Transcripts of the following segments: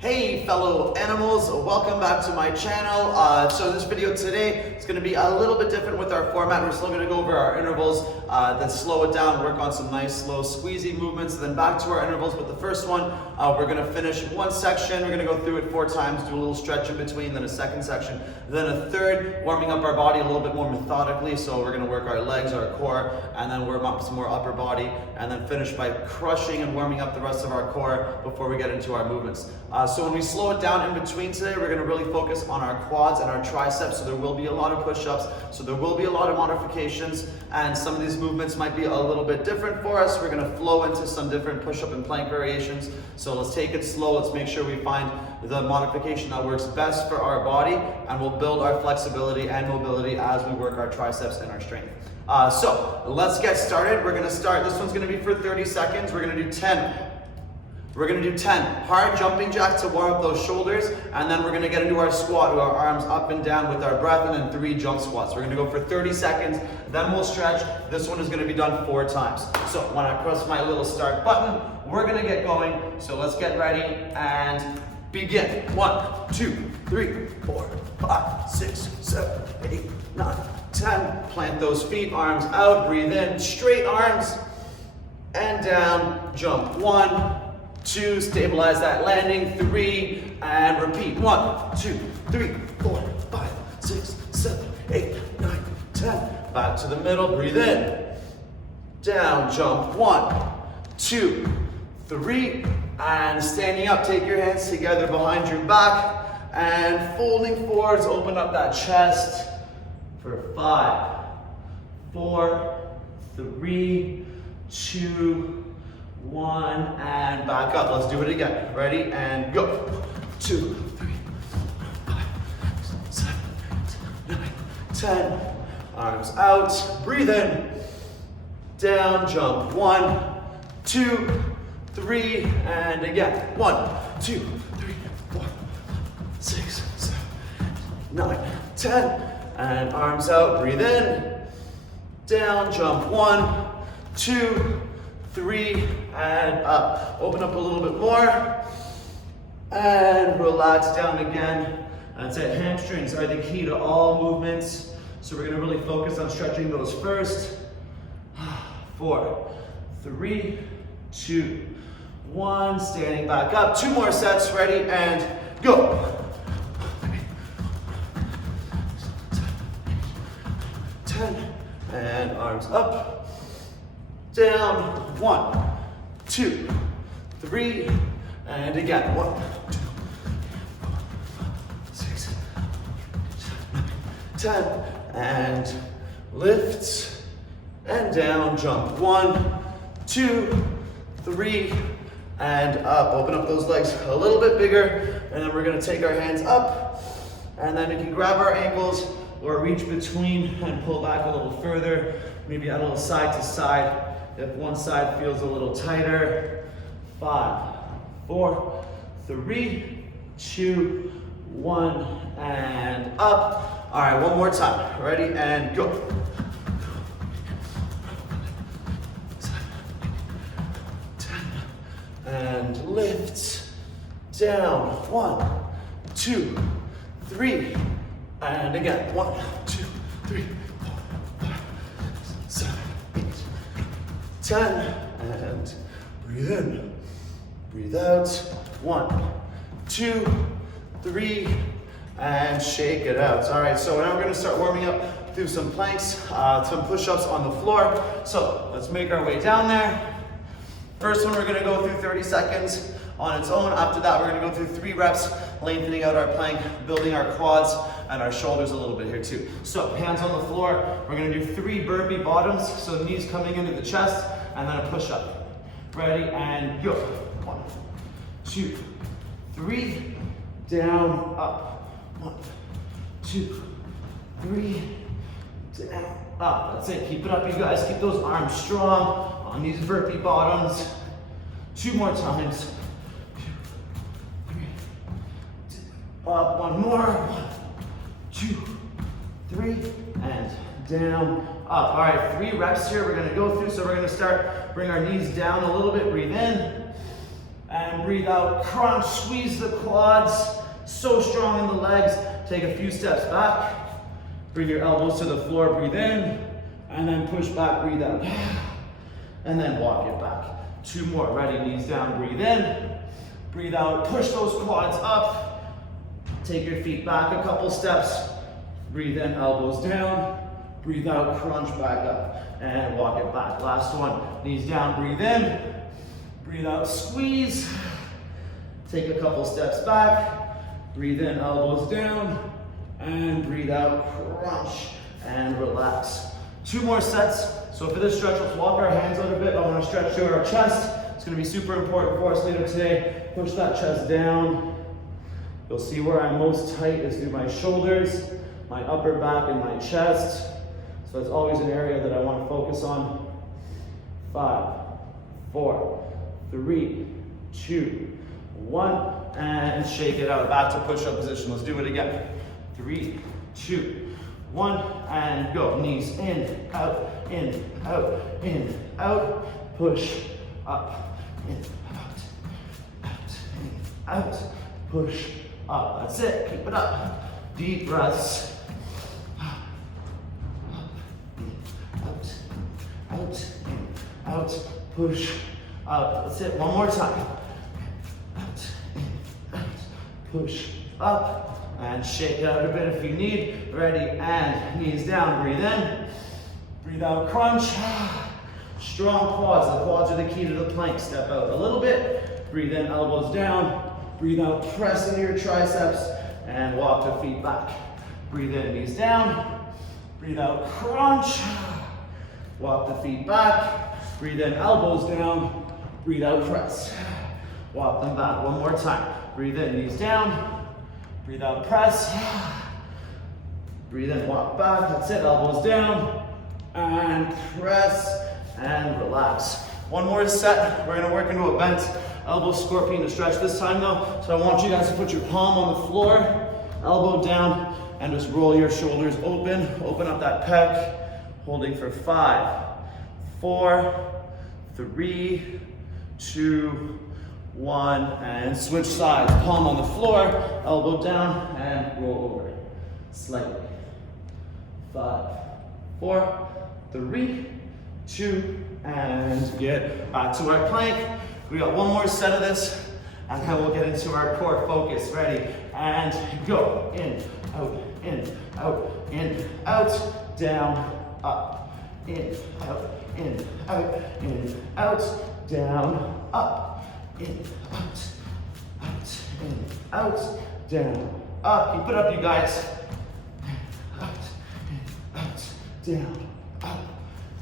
Hey fellow animals, welcome back to my channel. So this video today is going to be a little bit different with our format. We're still going to go over our intervals, then slow it down, work on some nice slow squeezy movements, then back to our intervals. But the first one, we're going to finish one section. We're going to go through it 4 times, do a little stretch in between, then a second section, then a third, warming up our body a little bit more methodically. So we're going to work our legs, our core, and then warm up some more upper body, and then finish by crushing and warming up the rest of our core before we get into our movements. So when we slow it down in between today, we're going to really focus on our quads and our triceps. So there will be a lot of push-ups. So there will be a lot of modifications, and some of these movements might be a little bit different for us. We're going to flow into some different push-up and plank variations. So let's take it slow. Let's make sure we find the modification that works best for our body, and we'll build our flexibility and mobility as we work our triceps and our strength. So let's get started. We're going to start. This one's going to be for 30 seconds. We're going to do 10. We're going to do 10 hard jumping jacks to warm up those shoulders, and then we're going to get into our squat with our arms up and down with our breath, and then 3 jump squats. We're going to go for 30 seconds, then we'll stretch. This one is going to be done 4 times. So when I press my little start button, we're going to get going. So let's get ready and begin. 1, 2, 3, 4, 5, 6, 7, 8, 9, 10. Plant those feet, arms out, breathe in, straight arms, and down, jump. 1, 2, stabilize that landing, 3, and repeat. 1, 2, 3, 4, 5, 6, 7, 8, 9, 10. Back to the middle, breathe in, down, jump. 1, 2, 3, and standing up, take your hands together behind your back, and folding forwards, open up that chest for 5, 4, 3, 2, 1, and back up. Let's do it again. Ready? And go. 2, 3, 4, 5, 6, 7, 8, 9, 10. Arms out. Breathe in. Down. Jump. 1, 2, 3, and again. 1, 2, 3, 4, 6, 7, 9, 10. And arms out. Breathe in. Down. Jump. 1, 2, 3, and up. Open up a little bit more, and relax down again. That's it. Hamstrings are the key to all movements, so we're going to really focus on stretching those first. 4, 3, 2, 1. Standing back up. 2 more sets. Ready, and go. 10, and arms up. Down. 1, 2, 3, and again. 1, 2, 4, 6, 7, 10, and lift and down. Jump. 1, 2, 3, and up. Open up those legs a little bit bigger, and then we're going to take our hands up, and then we can grab our ankles or reach between and pull back a little further. Maybe a little side to side if one side feels a little tighter. 5, 4, 3, 2, 1, and up. All right, one more time. Ready, and go. 10, and lift, down. 1, 2, 3, and again. 1, 2, 3, 4, 5, 6, 7, 8, 10, and breathe in, breathe out. 1, 2, 3, and shake it out. All right, so now we're going to start warming up through some planks, some push-ups on the floor. So let's make our way down there. First one, we're going to go through 30 seconds on its own. After that, we're going to go through 3 reps, lengthening out our plank, building our quads and our shoulders a little bit here too. So hands on the floor. We're going to do 3 burpee bottoms, so knees coming into the chest, and then a push-up. Ready, and go. 1, 2, 3, down, up. 1, 2, 3, down, up. That's it. Keep it up, you guys. Keep those arms strong on these burpee bottoms. 2 more times. 2, 3, up. 1 more. 1, 2, 3, and down, up. All right, 3 reps here we're gonna go through. So we're gonna start, bring our knees down a little bit, breathe in, and and breathe out, crunch, squeeze the quads, so strong in the legs. Take a few steps back, bring your elbows to the floor, breathe in, and then push back, breathe out, and then walk it back. 2 more, ready, knees down, breathe in, breathe out, push those quads up, take your feet back a couple steps, breathe in, elbows down, breathe out, crunch back up, and walk it back. Last one, knees down, breathe in, breathe out, squeeze, take a couple steps back, breathe in, elbows down, and breathe out, crunch, and relax. 2 more sets. So for this stretch, let's walk our hands out a bit. I want to stretch through our chest. It's going to be super important for us later today. Push that chest down. You'll see where I'm most tight is through my shoulders, my upper back, and my chest. So it's always an area that I want to focus on. 5, 4, 3, 2, 1, and shake it out. Back to push-up position. Let's do it again. 3, 2, 1, and go. Knees in, out, in, out, in, out. Push, up, in, out, out, in, out. Push, up. That's it. Keep it up. Deep breaths. Out, in, out, push, up. That's it, one more time. Out, in, out, push, up, and shake it out a bit if you need. Ready, and knees down, breathe in, breathe out, crunch. Strong quads, the quads are the key to the plank. Step out a little bit, breathe in, elbows down, breathe out, press into your triceps, and walk the feet back. Breathe in, knees down, breathe out, crunch. Walk the feet back, breathe in, elbows down, breathe out, press. Walk them back, one more time. Breathe in, knees down, breathe out, press. Breathe in, walk back, that's it, elbows down, and press, and relax. One more set, we're gonna work into a bent elbow scorpion to stretch this time though. So I want you guys to put your palm on the floor, elbow down, and just roll your shoulders open, open up that pec. Holding for 5, 4, 3, 2, 1, and switch sides. Palm on the floor, elbow down, and roll over slightly. 5, 4, 3, 2, and get back to our plank. We got one more set of this, and then we'll get into our core focus. Ready, and go. In, out, in, out, in, out, down, up, in, out, in, out, in, out, down, up, in, out, down, up. Keep it up, you guys. Out, in, out, down, up,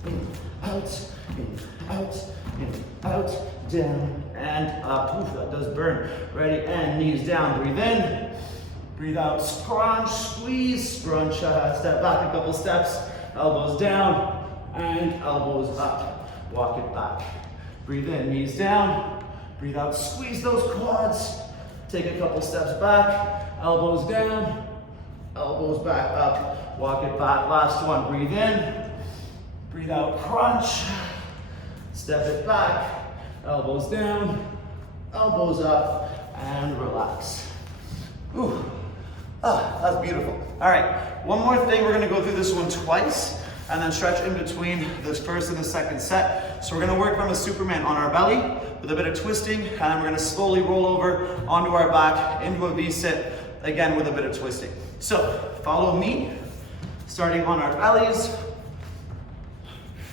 in, out, in, out, in, out, down, and up. Oof, that does burn. Ready, and knees down, breathe in, breathe out, scrunch, squeeze, scrunch, step back a couple steps. Elbows down and elbows up. Walk it back. Breathe in, knees down. Breathe out, squeeze those quads. Take a couple steps back. Elbows down, elbows back up. Walk it back. Last one, breathe in. Breathe out, crunch. Step it back. Elbows down, elbows up, and relax. Ooh. Ah, that's beautiful. All right, one more thing. We're gonna go through this one twice and then stretch in between this first and the second set. So we're gonna work from a Superman on our belly with a bit of twisting, and then we're gonna slowly roll over onto our back into a V-sit, again with a bit of twisting. So follow me, starting on our bellies.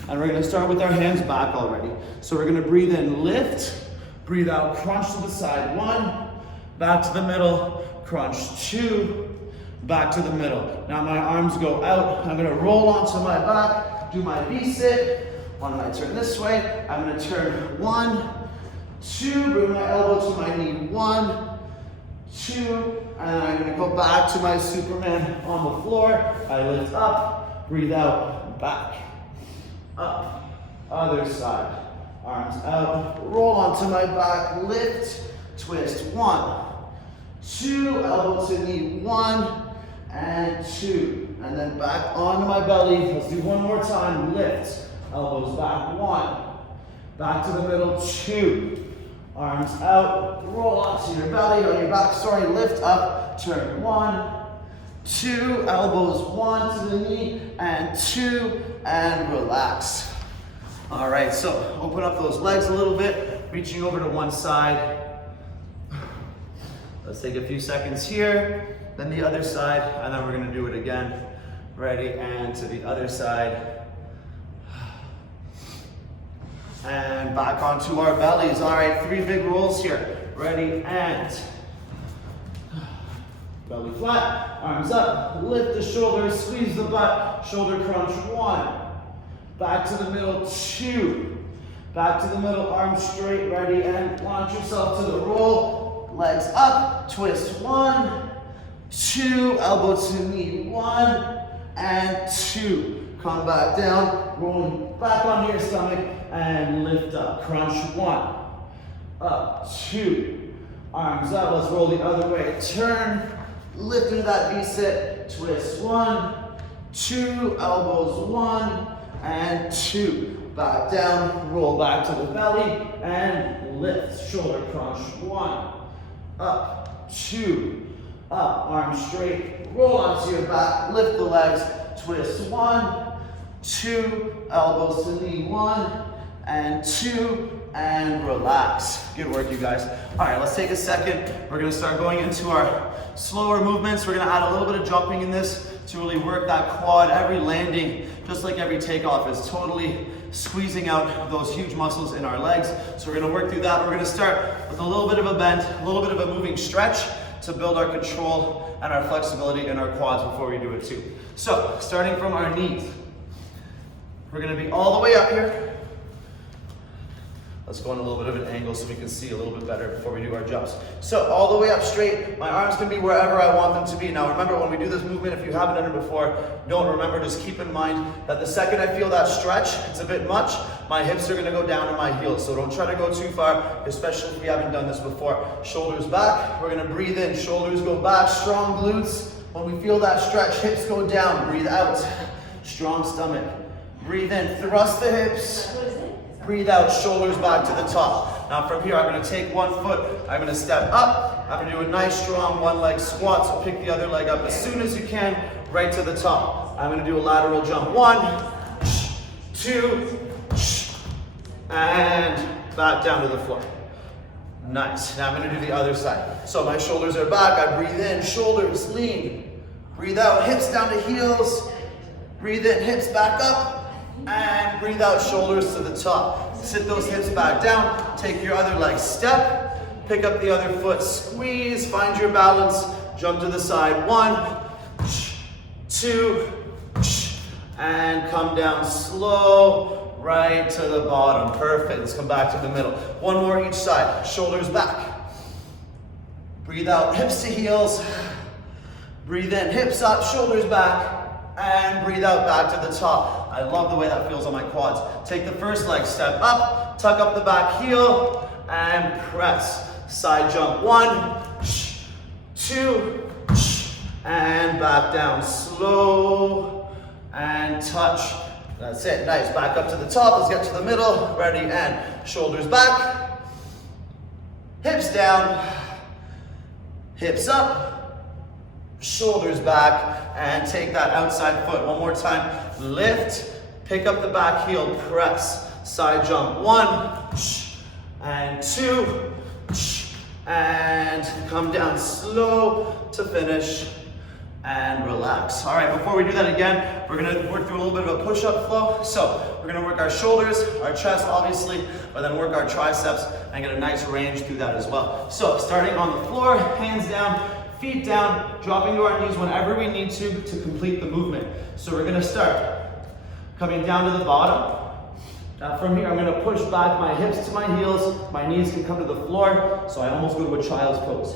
And we're gonna start with our hands back already. So we're gonna breathe in, lift, breathe out, crunch to the side, 1, back to the middle, crunch, 2, back to the middle. Now my arms go out. I'm gonna roll onto my back, do my V-sit. Why don't I turn this way? I'm gonna turn 1, 2, bring my elbow to my knee, 1, 2, and then I'm gonna go back to my Superman on the floor. I lift up, breathe out, back, up, other side. Arms out, roll onto my back, lift, twist, 1, 2, elbow to knee, 1, and 2. And then back onto my belly. Let's do one more time. Lift, elbows back, 1, back to the middle, 2, arms out, roll onto your belly, on your back, sorry, lift up, turn 1, 2, elbows 1 to the knee, and 2, and relax. All right, so open up those legs a little bit, reaching over to one side. Let's take a few seconds here, then the other side, and then we're gonna do it again. Ready, and to the other side. And back onto our bellies. All right, 3 big rolls here. Ready, and belly flat, arms up, lift the shoulders, squeeze the butt, shoulder crunch, 1. Back to the middle, 2. Back to the middle, arms straight, ready, and launch yourself to the roll. Legs up, twist, 1, 2, elbow to knee, 1, and 2. Come back down, rolling back onto your stomach, and lift up. Crunch, 1, up, 2. Arms up, let's roll the other way. Turn, lift into that V-sit, twist, 1, 2, elbows, 1, and 2. Back down, roll back to the belly, and lift. Shoulder crunch, 1, up, 2, up, arms straight, roll onto your back, lift the legs, twist, 1, 2, elbows to knee, 1, and 2, and relax. Good work, you guys. All right, let's take a second. We're gonna start going into our slower movements. We're gonna add a little bit of jumping in this to really work that quad. Every landing, just like every takeoff, is totally squeezing out those huge muscles in our legs. So we're gonna work through that. We're gonna start with a little bit of a bend, a little bit of a moving stretch to build our control and our flexibility in our quads before we do it too. So, starting from our knees, we're gonna be all the way up here. Let's go on a little bit of an angle so we can see a little bit better before we do our jumps. So all the way up straight, my arms can be wherever I want them to be. Now remember, when we do this movement, if you haven't done it before, just keep in mind that the second I feel that stretch, it's a bit much, my hips are gonna go down to my heels. So don't try to go too far, especially if we haven't done this before. Shoulders back, we're gonna breathe in, shoulders go back, strong glutes. When we feel that stretch, hips go down, breathe out, strong stomach. Breathe in, thrust the hips. Breathe out, shoulders back to the top. Now from here, I'm gonna take one foot, I'm gonna step up, I'm gonna do a nice strong one leg squat, so pick the other leg up as soon as you can, right to the top. I'm gonna do a lateral jump, 1, 2, and back down to the floor. Nice, now I'm gonna do the other side. So my shoulders are back, I breathe in, shoulders lean. Breathe out, hips down to heels. Breathe in, hips back up. And breathe out, shoulders to the top. Sit those hips back down. Take your other leg, step. Pick up the other foot, squeeze, find your balance. Jump to the side, 1, 2, and come down slow, right to the bottom. Perfect, let's come back to the middle. One more each side, shoulders back. Breathe out, hips to heels. Breathe in, hips up, shoulders back. And breathe out, back to the top. I love the way that feels on my quads. Take the first leg, step up, tuck up the back heel, and press. Side jump, 1, 2, and back down, slow, and touch. That's it, nice, back up to the top, let's get to the middle, ready, and shoulders back, hips down, hips up, shoulders back, and take that outside foot. One more time, lift, pick up the back heel, press, side jump, 1, and 2, and come down slow to finish, and relax. All right, before we do that again, we're gonna work through a little bit of a push-up flow. So we're gonna work our shoulders, our chest, obviously, but then work our triceps and get a nice range through that as well. So starting on the floor, hands down, feet down, dropping to our knees whenever we need to complete the movement. So we're gonna start coming down to the bottom. Now from here, I'm gonna push back my hips to my heels. My knees can come to the floor, so I almost go to a child's pose.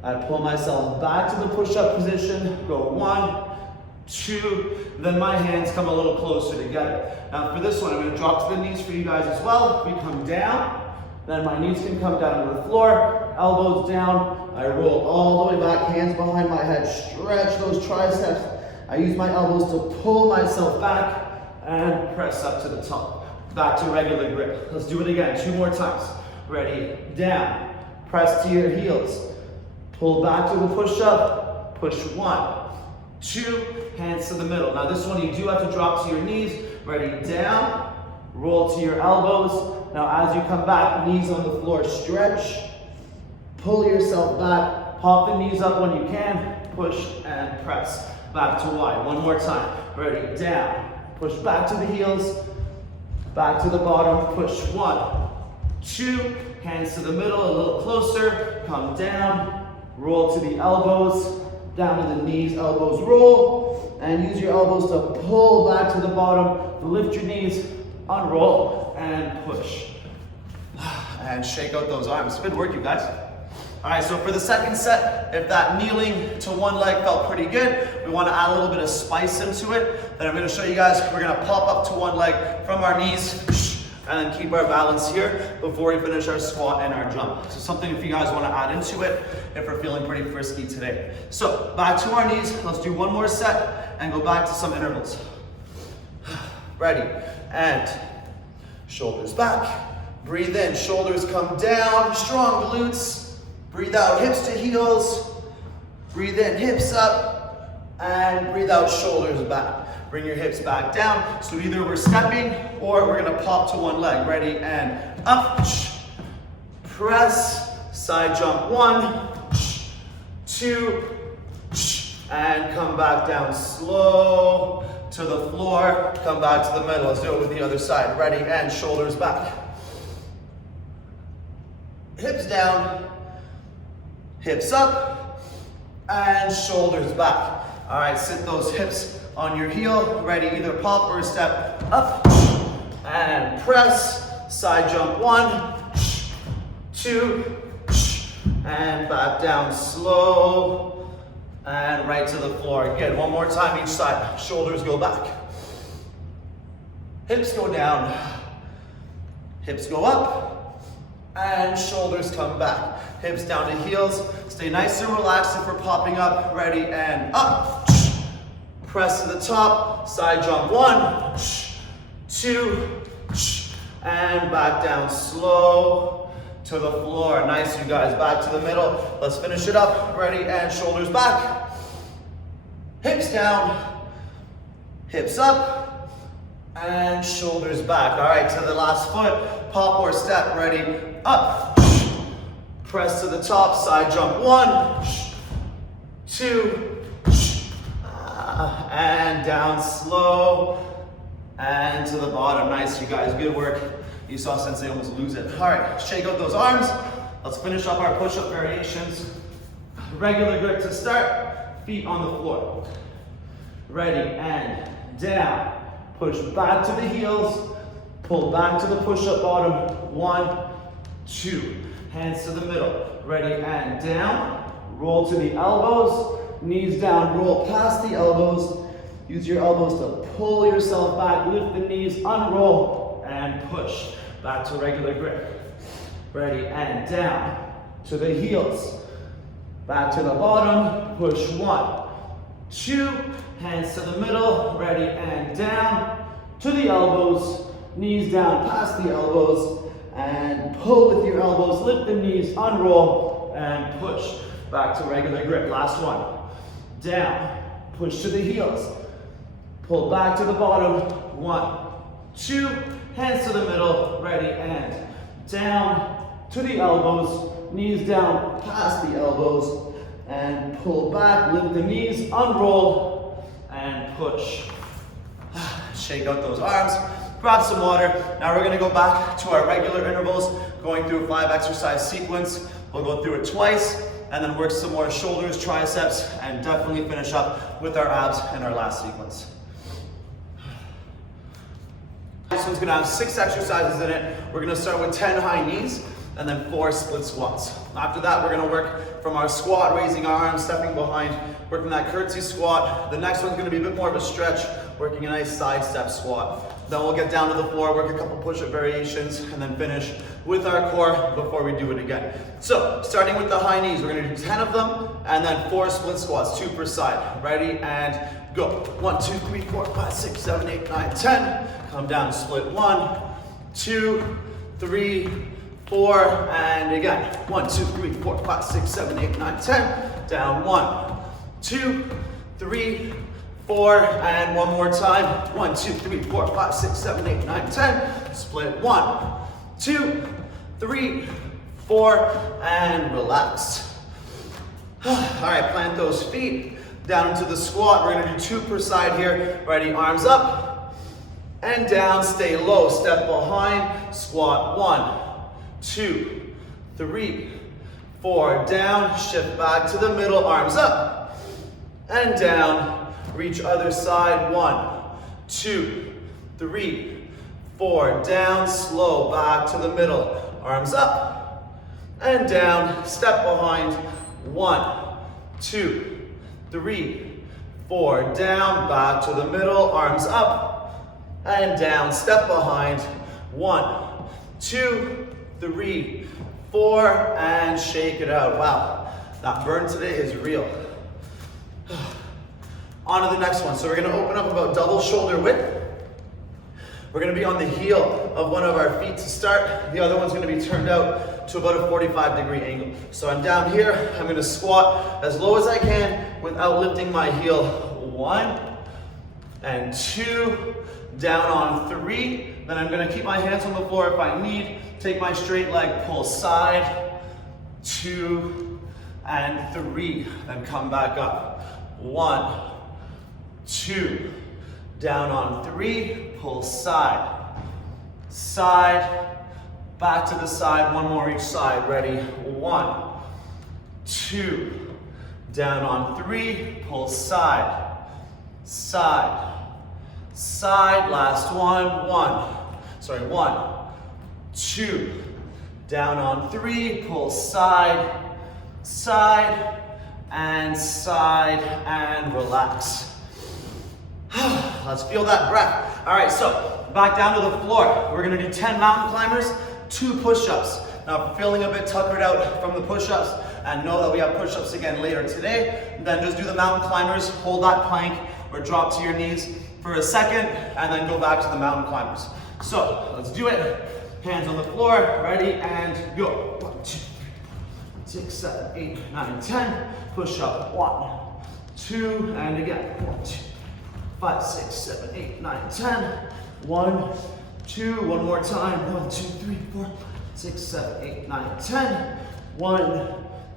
I pull myself back to the push-up position, go 1, 2, then my hands come a little closer together. Now for this one, I'm gonna drop to the knees for you guys as well. We come down, then my knees can come down to the floor, elbows down. I roll all the way back, hands behind my head, stretch those triceps. I use my elbows to pull myself back and press up to the top. Back to regular grip. Let's do it again, 2 more times. ready, down. Press to your heels. Pull back to the push-up. Push 1, 2, hands to the middle. Now this one you do have to drop to your knees. Ready, down. Roll to your elbows. Now as you come back, knees on the floor, stretch. Pull yourself back. Pop the knees up when you can. Push and press. Back to wide. One more time. Ready, down. Push back to the heels. Back to the bottom. Push 1, 2, hands to the middle, a little closer. Come down. Roll to the elbows. Down to the knees, elbows roll. And use your elbows to pull back to the bottom. Lift your knees, unroll, and push. And shake out those arms. Good work, you guys. All right, so for the second set, if that kneeling to one leg felt pretty good, we want to add a little bit of spice into it. Then I'm going to show you guys, we're going to pop up to one leg from our knees, and then keep our balance here before we finish our squat and our jump. So something if you guys want to add into it, if we're feeling pretty frisky today. So back to our knees, let's do one more set and go back to some intervals. Ready, and shoulders back, breathe in, shoulders come down, strong glutes. Breathe out, hips to heels. Breathe in, hips up. And breathe out, shoulders back. Bring your hips back down. So either we're stepping or we're gonna pop to one leg. Ready, and up. Press, side jump 1, 2, and come back down slow to the floor. Come back to the middle. Let's do it with the other side. Ready, and shoulders back. Hips down. Hips up, and shoulders back. All right, sit those hips on your heel. Ready, either pop or step up, and press. Side jump 1, 2, and back down slow, and right to the floor. Again, one more time each side. Shoulders go back. Hips go down. Hips go up, and shoulders come back. Hips down to heels. Stay nice and relaxed if we're popping up. Ready, and up. Press to the top. Side jump 1, 2, and back down slow to the floor. Nice, you guys. Back to the middle. Let's finish it up. Ready, and shoulders back. Hips down. Hips up. And shoulders back. All right, to the last foot. Pop or step. Ready, up. Press to the top, side jump 1, 2, and down slow, and to the bottom. Nice, you guys, good work. You saw Sensei almost lose it. All right, shake out those arms. Let's finish up our push-up variations. Regular grip to start, feet on the floor. Ready, and down. Push back to the heels, pull back to the push-up bottom. 1, 2. Hands to the middle. Ready, and down. Roll to the elbows. Knees down, roll past the elbows. Use your elbows to pull yourself back. Lift the knees, unroll, and push. Back to regular grip. Ready, and down. To the heels. Back to the bottom. Push 1, 2. Hands to the middle. Ready, and down. To the elbows. Knees down past the elbows. And pull with your elbows, lift the knees, unroll, and push. Back to regular grip. Last one. Down, push to the heels. Pull back to the bottom. 1, 2, hands to the middle. Ready, and down to the elbows. Knees down past the elbows. And pull back, lift the knees, unroll, and push. Shake out those arms. Grab some water. Now we're gonna go back to our regular intervals, going through a 5 exercise sequence. We'll go through it twice, and then work some more shoulders, triceps, and definitely finish up with our abs in our last sequence. This one's gonna have 6 exercises in it. We're gonna start with 10 high knees, and then 4 split squats. After that, we're gonna work from our squat, raising our arms, stepping behind, working that curtsy squat. The next one's gonna be a bit more of a stretch, working a nice side step squat. Then we'll get down to the floor, work a couple push-up variations, and then finish with our core before we do it again. So, starting with the high knees, we're gonna do 10 of them, and then 4 split squats, 2 per side. Ready, and go. 1, 2, 3, 4, 5, 6, 7, 8, 9, 10. Come down, split 1, 2, 3, 4, and again. 1, 2, 3, 4, 5, 6, 7, 8, 9, 10. Down. 1, 2, 3, 4, and one more time. 1, 2, 3, 4, 5, 6, 7, 8, 9, 10. Split. 1, 2, 3, 4, and relax. All right, plant those feet down into the squat. We're gonna do 2 per side here. Ready, arms up and down, stay low, step behind, squat. 1, 2, 3, 4, down, shift back to the middle, arms up and down, reach other side. 1, 2, 3, 4, down, slow, back to the middle, arms up and down, step behind. 1, 2, 3, 4, down, back to the middle, arms up and down, step behind. 1, 2, 3, 4, and shake it out. Wow, that burn today is real. On to the next one. So we're gonna open up about double shoulder width. We're gonna be on the heel of one of our feet to start. The other one's gonna be turned out to about a 45-degree angle. So I'm down here, I'm gonna squat as low as I can without lifting my heel. 1 and 2, down on 3. Then I'm gonna keep my hands on the floor if I need. Take my straight leg, pull side, 2 and 3. Then come back up. 1, 2, down on 3, pull side, side, back to the side, one more each side. Ready? 1, 2, down on 3, pull side, side, side, last one. 1, 2, down on 3, pull side, side, and relax. Let's feel that breath. All right, so back down to the floor. We're gonna do 10 mountain climbers, 2 push-ups. Now, if you're feeling a bit tuckered out from the push-ups, and know that we have push-ups again later today, then just do the mountain climbers, hold that plank, or drop to your knees for a second, and then go back to the mountain climbers. So, let's do it. Hands on the floor, ready, and go. 1, 2, 3, 4, 6, 7, 8, 9, 10. Push up. 1, 2, and again. 1, 2, 5, 6, 7, 8, 9, 10. 1, 2, one more time. 1, 2, 3, 4, 6, 7, 8, 9, 10. 1,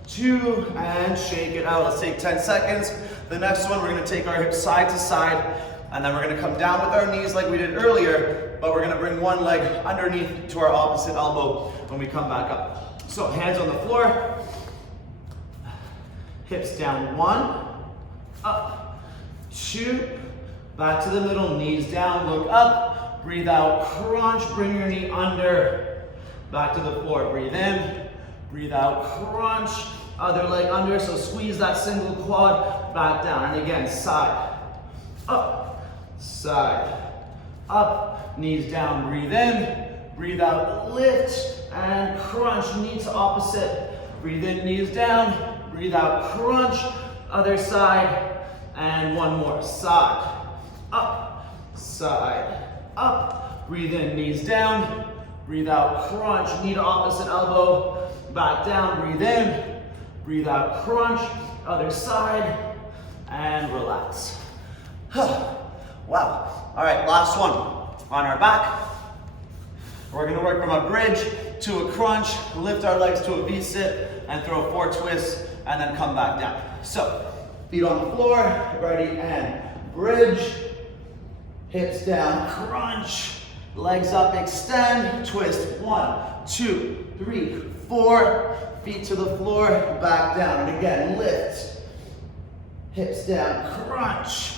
2, and shake it out. Let's take 10 seconds. The next one, we're gonna take our hips side to side, and then we're gonna come down with our knees like we did earlier, but we're gonna bring one leg underneath to our opposite elbow when we come back up. So hands on the floor, hips down. 1, up, 2, back to the middle, knees down, look up, breathe out, crunch, bring your knee under, back to the floor, breathe in, breathe out, crunch, other leg under, so squeeze that single quad, back down, and again, side, up, knees down, breathe in, breathe out, lift, and crunch, knee to opposite, breathe in, knees down, breathe out, crunch, other side, and one more, side, up, breathe in, knees down, breathe out, crunch, knee to opposite elbow, back down, breathe in, breathe out, crunch, other side, and relax. Wow. All right, last one. On our back, we're gonna work from a bridge to a crunch, lift our legs to a V-sit, and throw 4 twists, and then come back down. So, feet on the floor, ready, and bridge, hips down, crunch, legs up, extend, twist. 1, 2, 3, 4, feet to the floor, back down, and again, lift, hips down, crunch,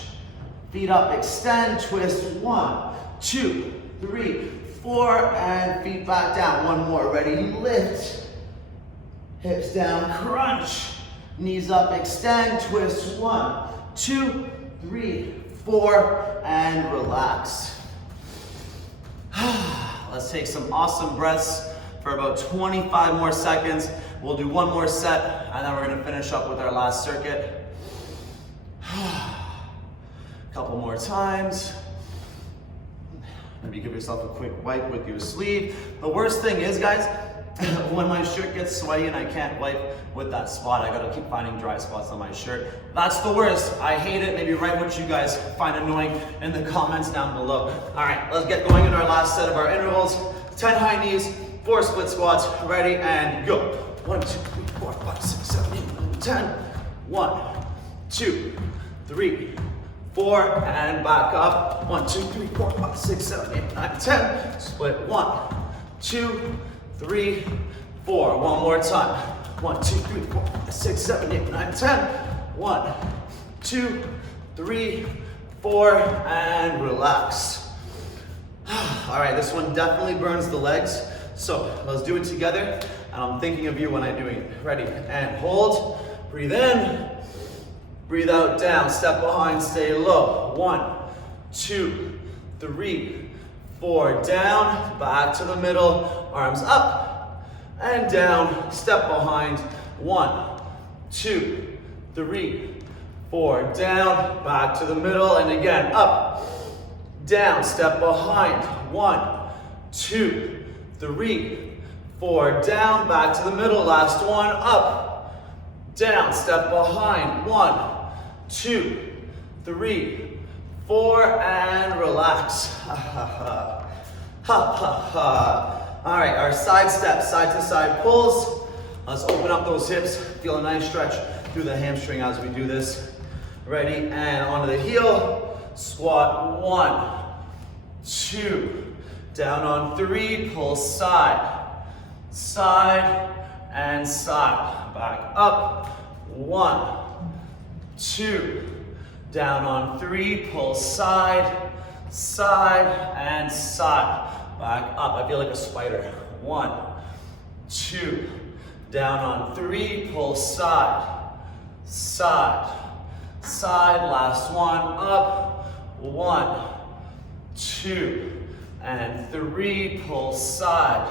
feet up, extend, twist. 1, 2, 3, 4, and feet back down. One more, ready, lift, hips down, crunch, knees up, extend, twist. 1, 2, 3, 4, and relax. Let's take some awesome breaths for about 25 more seconds. We'll do one more set, and then we're gonna finish up with our last circuit. Couple more times. Maybe give yourself a quick wipe with your sleeve. The worst thing is, guys, when my shirt gets sweaty and I can't wipe with that spot, I gotta keep finding dry spots on my shirt. That's the worst. I hate it. Maybe write what you guys find annoying in the comments down below. All right, let's get going in our last set of our intervals. 10 high knees, 4 split squats. Ready and go. 1, 2, 3, 4, 5, 6, 7, 8, 9, 10. 1, 2, 3, 4, and back up. 1, 2, 3, 4, 5, 6, 7, 8, 9, 10. Split 1, 2, 3, 4. One more time. 1, 2, 3, 4, 5, 6, 7, 8, 9, 10. 1, 2, 3, 4, and relax. All right, this one definitely burns the legs. So let's do it together. And I'm thinking of you when I'm doing it. Ready, and hold. Breathe in. Breathe out, down. Step behind, stay low. 1, 2, 3, 4. Down, back to the middle. Arms up and down. Step behind. 1, 2, 3, 4. Down, back to the middle. And again, up, down. Step behind. 1, 2, 3, 4. Down, back to the middle. Last one. Up, down. Step behind. 1, 2, 3, 4, and relax. Ha ha ha. Ha ha ha. All right, our side steps, side to side pulls. Let's open up those hips. Feel a nice stretch through the hamstring as we do this. Ready, and onto the heel. Squat 1, 2, down on 3, pull side, side, and side. Back up. 1, 2, down on 3, pull side, side, and side. Back up. I feel like a spider. 1, 2, down on 3, pull side, side, side. Last one. Up. 1, 2, and 3, pull side,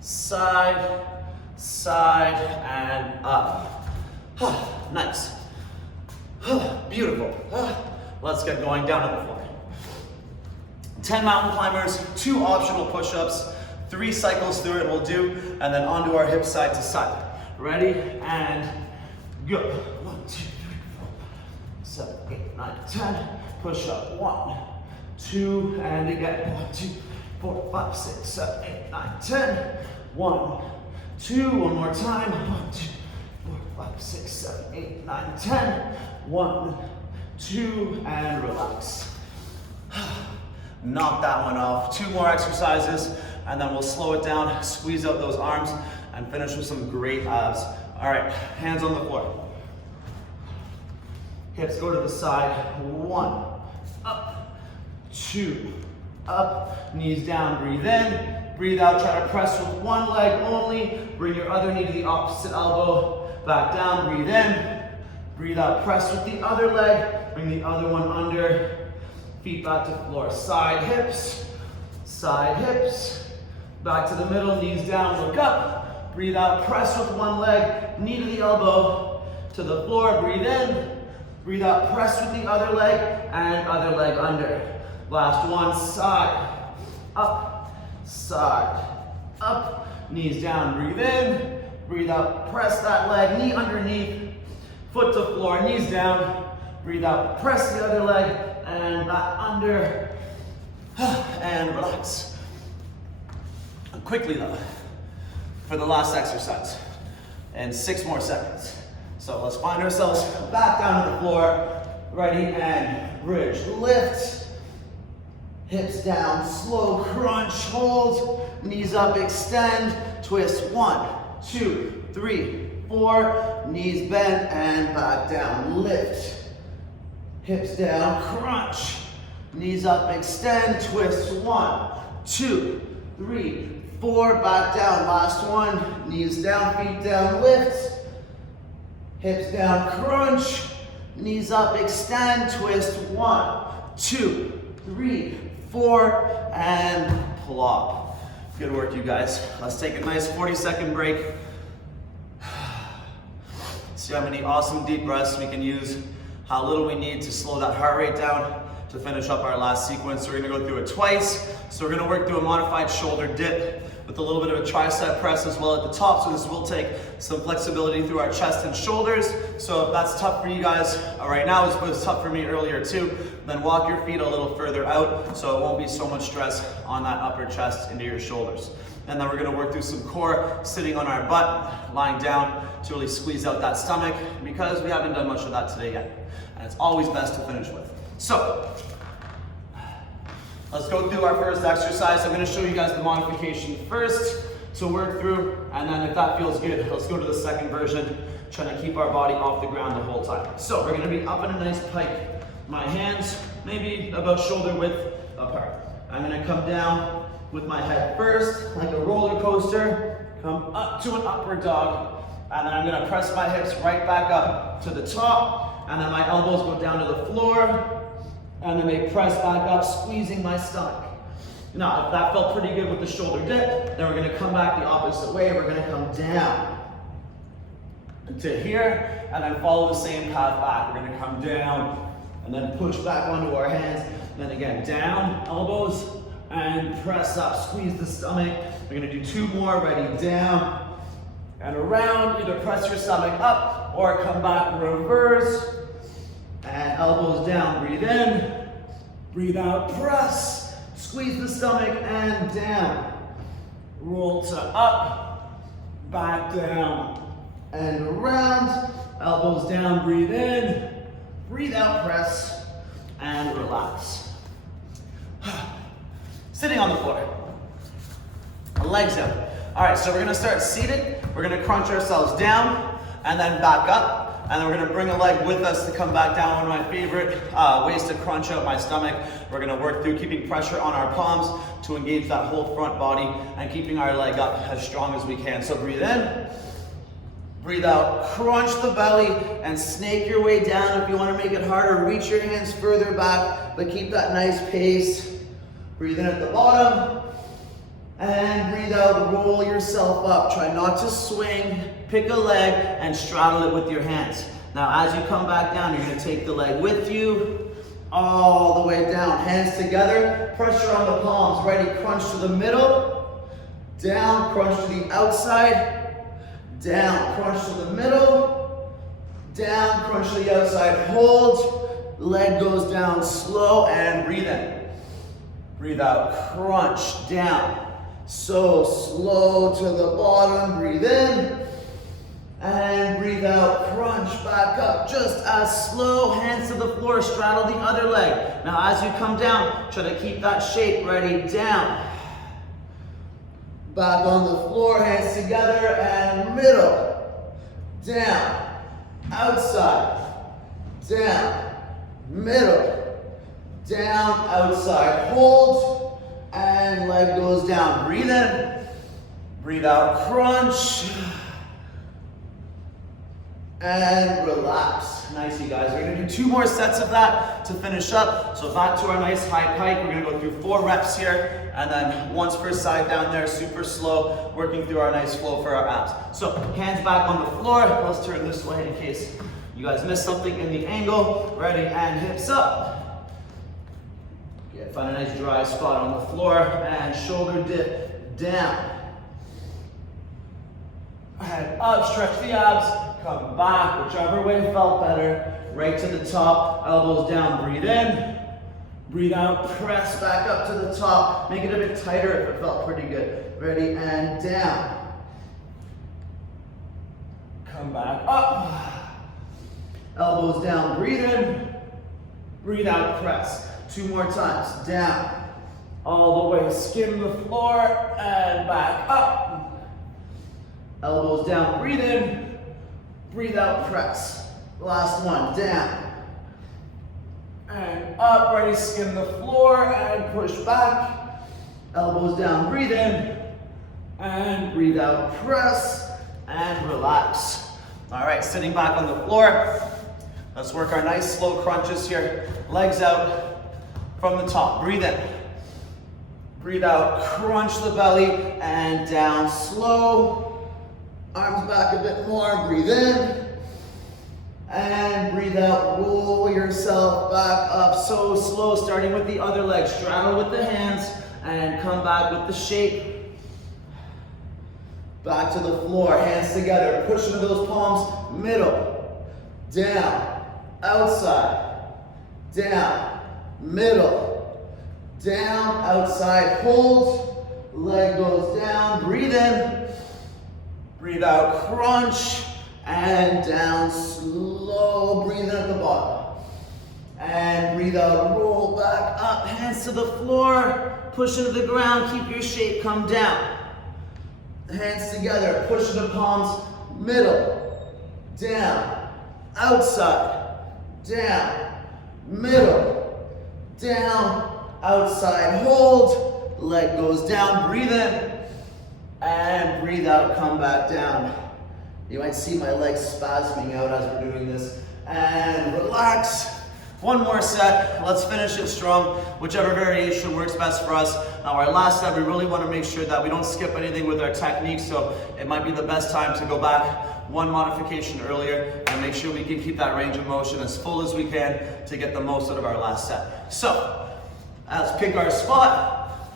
side, side, and up. Nice. Beautiful. Let's get going down on the floor. 10 mountain climbers, 2 optional push-ups, 3 cycles through it we'll do, and then onto our hips side to side. Ready, and go. 1, 2, 3, 4, 7, 8, 9, 10. Push up. 1, 2, and again. 1, 2, 4, 5, 6, 7, 8, 9, 10. 1, 2, one more time. 1, 2, 4, 5, 6, 7, 8, 9, 10. 1, 2, and relax. Knock that one off. 2 more exercises, and then we'll slow it down, squeeze out those arms, and finish with some great abs. All right, hands on the floor. Hips go to the side. 1, up, 2, up, knees down, breathe in, breathe out, try to press with one leg only, bring your other knee to the opposite elbow, back down, breathe in, breathe out, press with the other leg, bring the other one under, feet back to floor, side hips, back to the middle, knees down, look up, breathe out, press with one leg, knee to the elbow, to the floor, breathe in, breathe out, press with the other leg, and other leg under. Last one, side, up, knees down, breathe in, breathe out, press that leg, knee underneath, foot to floor, knees down, breathe out, press the other leg, and back under, and relax. Quickly though, for the last exercise, and 6 more seconds. So let's find ourselves back down to the floor, ready, and bridge, lift, hips down, slow crunch, hold, knees up, extend, twist, 1, 2, 3, 4, knees bent, and back down, lift, hips down, crunch, knees up, extend, twist, 1, 2, 3, 4, back down, last one, knees down, feet down, lift, hips down, crunch, knees up, extend, twist, 1, 2, 3, 4, and plop. Good work, you guys. Let's take a nice 40-second break. See how many awesome deep breaths we can use, how little we need to slow that heart rate down to finish up our last sequence. So we're gonna go through it twice. So we're gonna work through a modified shoulder dip. with a little bit of a tricep press as well at the top. So this will take some flexibility through our chest and shoulders. So if that's tough for you guys right now, it was tough for me earlier too, then walk your feet a little further out so it won't be so much stress on that upper chest into your shoulders. And then we're gonna work through some core, sitting on our butt, lying down to really squeeze out that stomach, because we haven't done much of that today yet. And it's always best to finish with. So, let's go through our first exercise. I'm gonna show you guys the modification first to work through, and then if that feels good, let's go to the second version, trying to keep our body off the ground the whole time. So we're gonna be up in a nice pike. My hands maybe about shoulder width apart. I'm gonna come down with my head first, like a roller coaster, come up to an upward dog, and then I'm gonna press my hips right back up to the top, and then my elbows go down to the floor, and then they press back up, squeezing my stomach. Now, if that felt pretty good with the shoulder dip, then we're gonna come back the opposite way. We're gonna come down to here, and then follow the same path back. We're gonna come down, and then push back onto our hands, and then again, down, elbows, and press up, squeeze the stomach. We're gonna do 2 more, ready, down, and around. Either press your stomach up, or come back, reverse, and elbows down, breathe in, breathe out, press, squeeze the stomach, and down. Roll to up, back down, and around, elbows down, breathe in, breathe out, press, and relax. Sitting on the floor, legs out. All right, so we're gonna start seated. We're gonna crunch ourselves down and then back up. And then we're gonna bring a leg with us to come back down. One of my favorite ways to crunch out my stomach. We're gonna work through keeping pressure on our palms to engage that whole front body and keeping our leg up as strong as we can. So breathe in, breathe out, crunch the belly and snake your way down. If you wanna make it harder, reach your hands further back, but keep that nice pace. Breathe in at the bottom, and breathe out, roll yourself up. Try not to swing, pick a leg, and straddle it with your hands. Now, as you come back down, you're gonna take the leg with you, all the way down. Hands together, pressure on the palms. Ready, crunch to the middle, down, crunch to the outside, down, crunch to the middle, down, crunch to the outside, hold, leg goes down slow, and breathe in. Breathe out, crunch down. So slow to the bottom, breathe in. And breathe out, crunch back up. Just as slow, hands to the floor, straddle the other leg. Now as you come down, try to keep that shape, ready, down. Back on the floor, hands together, and middle. Down, outside, down, middle. Down, outside, hold, and leg goes down. Breathe in, breathe out, crunch, and relax. Nice, you guys. We're gonna do 2 more sets of that to finish up. So back to our nice high pike. We're gonna go through 4 reps here, and then once per side down there, super slow, working through our nice flow for our abs. So hands back on the floor. Let's turn this way in case you guys missed something in the angle. Ready, and hips up. Find a nice dry spot on the floor and shoulder dip down. Head up, stretch the abs, come back, whichever way felt better. Right to the top, elbows down, breathe in, breathe out, press back up to the top. Make it a bit tighter if it felt pretty good. Ready, and down. Come back up. Elbows down, breathe in, breathe out, press. 2 more times, down, all the way, skim the floor, and back up. Elbows down, breathe in, breathe out, press. Last one, down, and up, ready, skim the floor, and push back. Elbows down, breathe in, and breathe out, press, and relax. All right, sitting back on the floor, let's work our nice slow crunches here. Legs out. From the top, breathe in, breathe out, crunch the belly, and down slow. Arms back a bit more, breathe in, and breathe out, roll yourself back up, so slow, starting with the other leg, straddle with the hands, and come back with the shape. back to the floor, hands together, push into those palms, middle, down, outside, down, middle, down, outside, hold, leg goes down, breathe in, breathe out, crunch, and down, slow, breathe in at the bottom, and breathe out, roll back up, hands to the floor, push into the ground, keep your shape, come down. Hands together, push the palms, middle, down, outside, down, middle, down, outside, hold, leg goes down, breathe in, and breathe out, come back down. You might see my legs spasming out as we're doing this, and relax. One more set, let's finish it strong, whichever variation works best for us. Now our last set, we really want to make sure that we don't skip anything with our technique, so it might be the best time to go back one modification earlier and make sure we can keep that range of motion as full as we can to get the most out of our last set. So, let's pick our spot,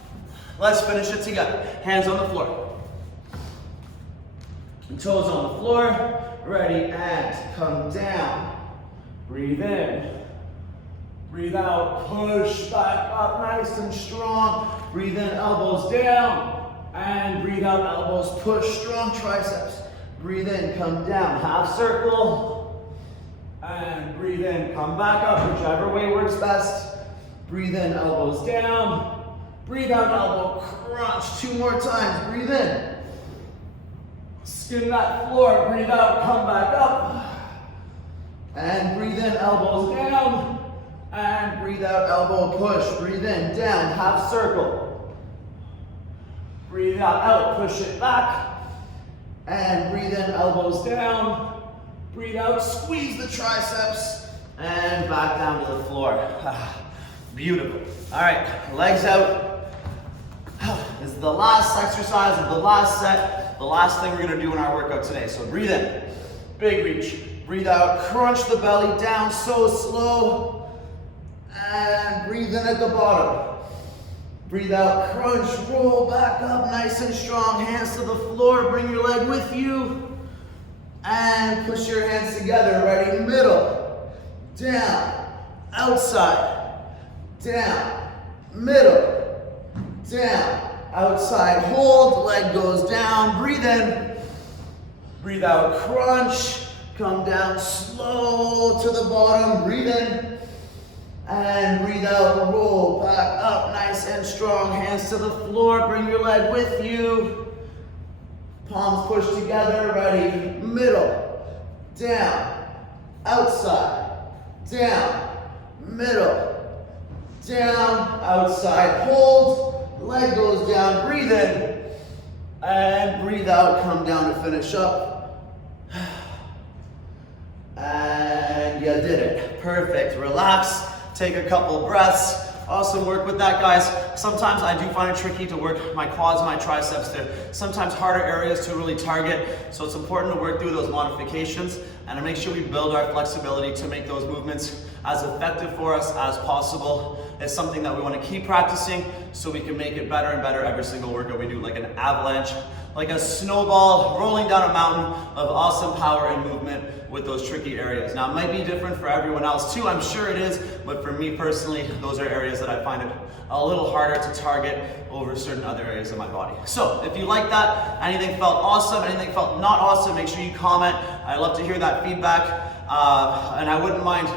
let's finish it together. Hands on the floor. Toes on the floor, ready, and come down. Breathe in. Breathe out, push back up nice and strong. Breathe in, elbows down. And breathe out, elbows push, strong triceps. Breathe in, come down, half circle. And breathe in, come back up, whichever way works best. Breathe in, elbows down. Breathe out, elbow crunch. 2 more times, breathe in. Skin that floor, breathe out, come back up. And breathe in, elbows down. And breathe out, elbow push. Breathe in, down, half circle. Breathe out, push it back. And breathe in, elbows down. Breathe out, squeeze the triceps. And back down to the floor. Beautiful. All right, legs out. This is the last exercise of the last set. The last thing we're gonna do in our workout today. So breathe in, big reach. Breathe out, crunch the belly down so slow. And breathe in at the bottom. Breathe out, crunch, roll back up nice and strong. Hands to the floor, bring your leg with you. And push your hands together, ready, middle, down, outside, down, middle, down, outside, hold, leg goes down, breathe in, breathe out, crunch, come down slow to the bottom, breathe in, and breathe out, roll back up, nice and strong, hands to the floor, bring your leg with you, palms push together, ready, middle, down, outside, down, middle, down, outside, hold, leg goes down, breathe in, and breathe out, come down to finish up, and you did it, perfect, relax. Take a couple breaths. Awesome work with that, guys. Sometimes I do find it tricky to work my quads, my triceps. They're sometimes harder areas to really target. So it's important to work through those modifications and to make sure we build our flexibility to make those movements as effective for us as possible. It's something that we want to keep practicing so we can make it better and better every single workout we do, like an avalanche, like a snowball rolling down a mountain of awesome power and movement with those tricky areas. Now, it might be different for everyone else too, I'm sure it is, but for me personally, those are areas that I find it a little harder to target over certain other areas of my body. So, if you like that, anything felt awesome, anything felt not awesome, make sure you comment. I'd love to hear that feedback, and I wouldn't mind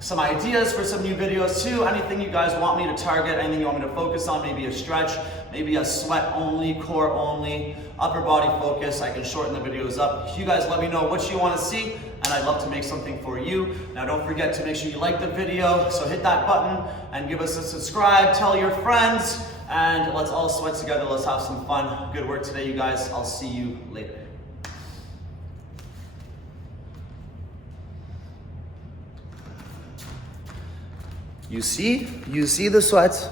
some ideas for some new videos too. Anything you guys want me to target, anything you want me to focus on, maybe a stretch, maybe a sweat only, core only, upper body focus. I can shorten the videos up. You guys let me know what you want to see, and I'd love to make something for you. Now don't forget to make sure you like the video, so hit that button and give us a subscribe, tell your friends, and let's all sweat together. Let's have some fun. Good work today, you guys. I'll see you later. You see the sweats.